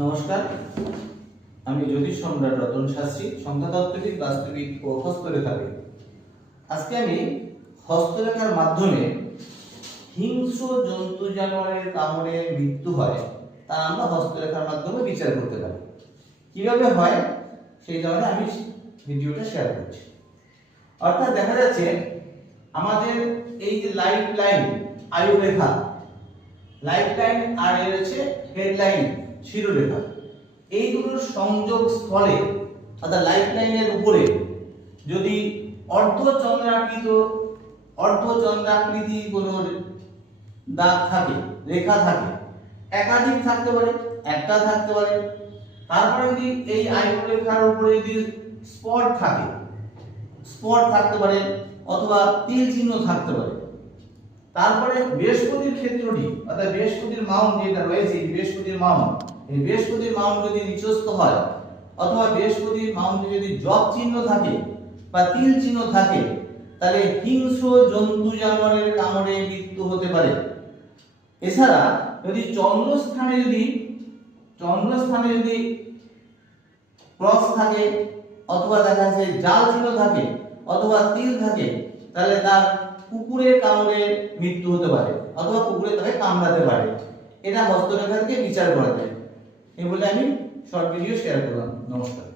নমস্কার, আমি জ্যোতিষ সম্রাট রতন শাস্ত্রী, সংখ্যাতত্ত্ববিদ, বাস্তবিক ও হস্তরেখাবিদ। আজকে আমি হস্তরেখার মাধ্যমে হিংস্র জন্তু জানোয়ারের কামড়ে মৃত্যু হয় তা আমরা হস্তরেখার মাধ্যমে বিচার করতে পারি। কিভাবে হয় সেই কারণে আমি ভিডিওটা শেয়ার করছি। অর্থাৎ দেখা যাচ্ছে আমাদের এই যে লাইফ লাইন আয়ুরেখা, লাইফ লাইন আর এর হচ্ছে হেডলাইন শিরোরেখা, এই দুটোর সংযোগ স্থলে অর্থাৎ লাইফ লাইনের উপরে যদি অর্ধচন্দ্রাকৃতি কোনো দাগ থাকে, রেখা থাকে, একাধিক থাকতে পারে, একটা থাকতে পারে। তারপরে যদি এই আয়ুরেখার উপরে যদি স্পট থাকতে পারে অথবা তিল চিহ্ন থাকতে পারে। তারপরে বৃহস্পতির ক্ষেত্রটি অর্থাৎ বৃহস্পতির মাউন্ট যেটা রয়েছে, বৃহস্পতির মাউন্ট, এই বৃহস্পতির মাউন্ট যদি নিচস্থ হয় অথবা বৃহস্পতির মাউন্টে যদি জপ চিহ্ন থাকে বা তিল চিহ্ন থাকে, তাহলে হিংস্র জন্তু জানোয়ারের কামড়ে মৃত্যু হতে পারে। এছাড়া যদি চন্দ্রস্থানে যদি ক্রস থাকে অথবা দেখা যাচ্ছে জাল চিহ্ন থাকে অথবা তিল থাকে, তাহলে তার কুকুরের কামড়ে মৃত্যু হতে পারে অথবা কুকুরে তাকে কামড়াতে পারে। এটা হস্তরেখা থেকে বিচার করা যায়। এই বলে আমি শর্ট ভিডিও শেয়ার করলাম। নমস্কার।